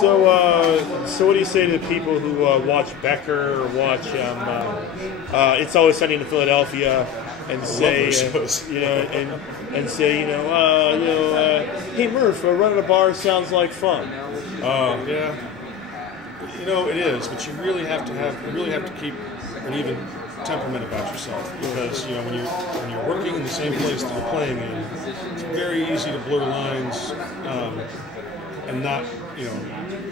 So what do you say to the people who watch Becker or watch It's Always Sunny in Philadelphia and say, and say, hey Murph, running a bar sounds like fun. Yeah, it is, but you really have to keep an even temperament about yourself, because when you're working in the same place that you're playing in, it's very easy to blur lines and not.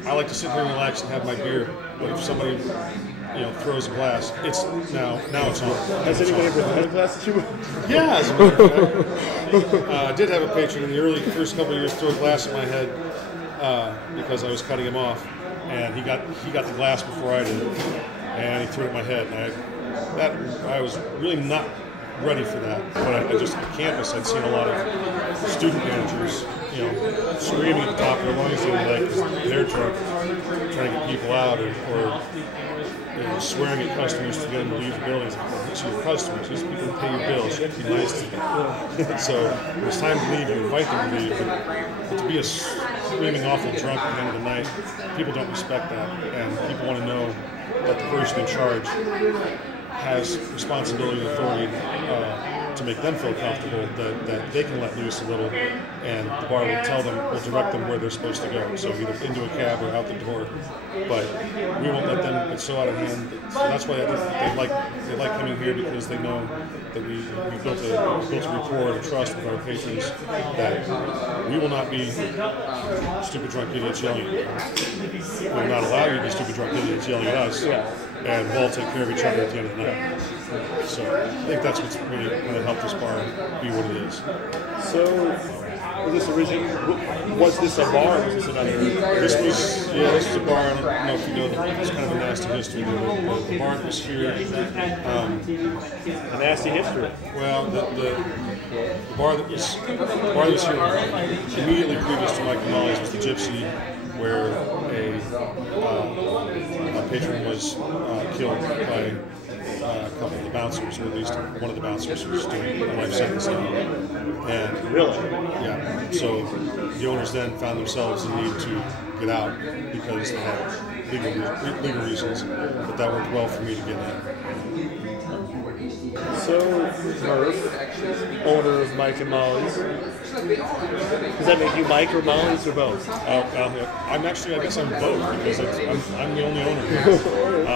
I like to sit here and relax and have my beer, but if somebody throws a glass, it's now it's on. Has anybody ever had a glass at you? Yeah, as a matter of fact. I did have a patron in the first couple of years throw a glass at my head because I was cutting him off, and he got the glass before I did, and he threw it at my head, and I was really not ready for that. But at campus, I'd seen a lot of student managers, screaming at the top of their lungs in their truck, trying to get people out, or swearing at customers to get them to leave the buildings. These are your customers. These people pay your bills. You have to be nice to them. So when it's time to leave, you invite them to leave. But to be a screaming awful drunk at the end of the night, people don't respect that, and people want to know that the person in charge has responsibility and authority to make them feel comfortable, that they can let loose a little, and the bar will direct them where they're supposed to go. So either into a cab or out the door. But we won't let them get so out of hand. So that's why they like coming here, because they know that we built a rapport and a trust with our patrons that we will not be stupid drunk idiots yelling at you. We will not allow you to be stupid drunk idiots yelling at us. And we'll all take care of each other at the end of the night. So I think that's what's really going to help this bar be what it is. So, was this a bar? Was this another? This was a bar. I don't know if you know that. It's kind of a nasty history. The bar that was here. A nasty history. Well, the bar that was here immediately previous to Mike and Molly's was the Gypsy, where a patron was killed by a couple of the bouncers, or at least one of the bouncers who was doing a life sentence. And really, yeah. So the owners then found themselves in need to get out because they had legal reasons, but that worked well for me to get in. So, Murph, owner of Mike and Molly's. Does that make you Mike or Molly's or both? I guess I'm both, because I'm the only owner here.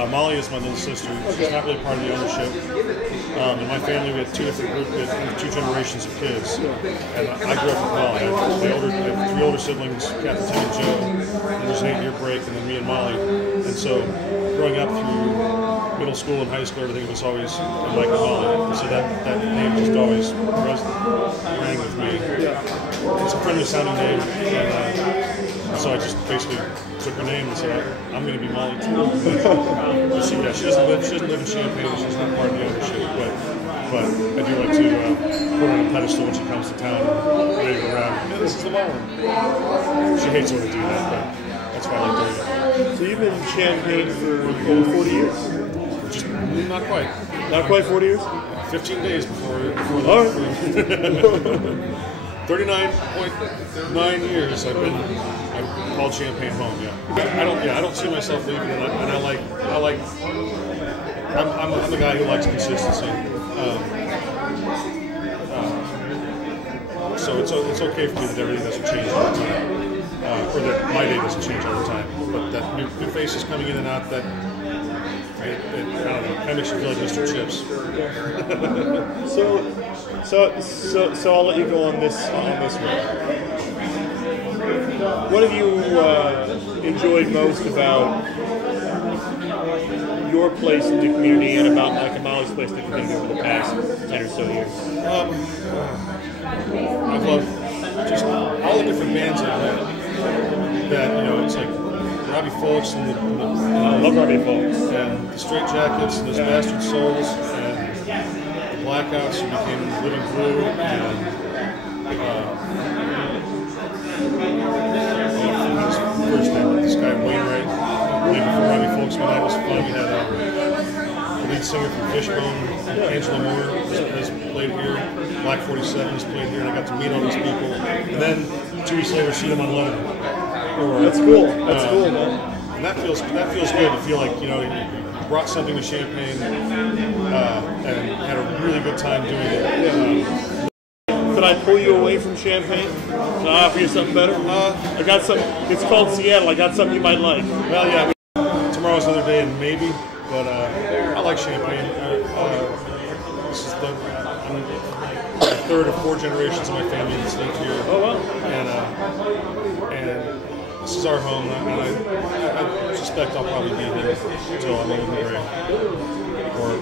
Molly is my little sister. She's not really part of the ownership. In my family, we had two different groups, we had two generations of kids. And I grew up with Molly. I have three older siblings, Captain Tim and Joe, and there's an 8-year break, and then me and Molly. And so, growing up through middle school and high school, everything was always Mike and Molly. So that name just always rang with me. It's a friendly sounding name, and so I just basically took her name and said, I'm going to be Molly too. But she doesn't live in Champaign. She's not part of the ownership, but I do like to put her on a pedestal when she comes to town and wave her around. Yeah, this is the Molly. She hates when I do that, but that's why I like doing it. So you've been in Champaign for over 40 years? Just not quite. Not quite 40 years? 15 days before All right. 39.9 years I've called Champaign home. Yeah, I don't see myself leaving, and I'm a guy who likes consistency. So it's okay for me that everything doesn't change all the time, or that my day doesn't change all the time. But that new faces coming in and out, that I don't know, kind of makes you feel like Mr. Chips. So I'll let you go on this one. What have you enjoyed most about your place in the community and about Mike and Molly's place in the community over the past 10 or so years? I've loved just all the different bands I've had. That, it's like Robbie Folks and I love Robbie Folks. And the Straight Jackets and those Bastard Souls and the Blackouts who became Living Blue, and first name, this guy Wainwright, played before Robbie Folks one night was fun. We had the lead singer from Fishbone, Angela Moore, has played here. Black 47 has played here, and I got to meet all these people. And then 2 weeks later, see them on Lebanon. world. That's cool. That's cool, man. And that feels good to feel like, you know, you brought something to Champaign and had a really good time doing it. Could I pull you away from Champaign? Can I offer you something better? I got some. It's called Seattle. I got something you might like. Well, yeah. Tomorrow's another day, and maybe, but I like Champaign. This is I'm the third of 4 generations of my family that's lived here. Oh wow! And this is our home, and I suspect I'll probably be here until I'm old and gray, or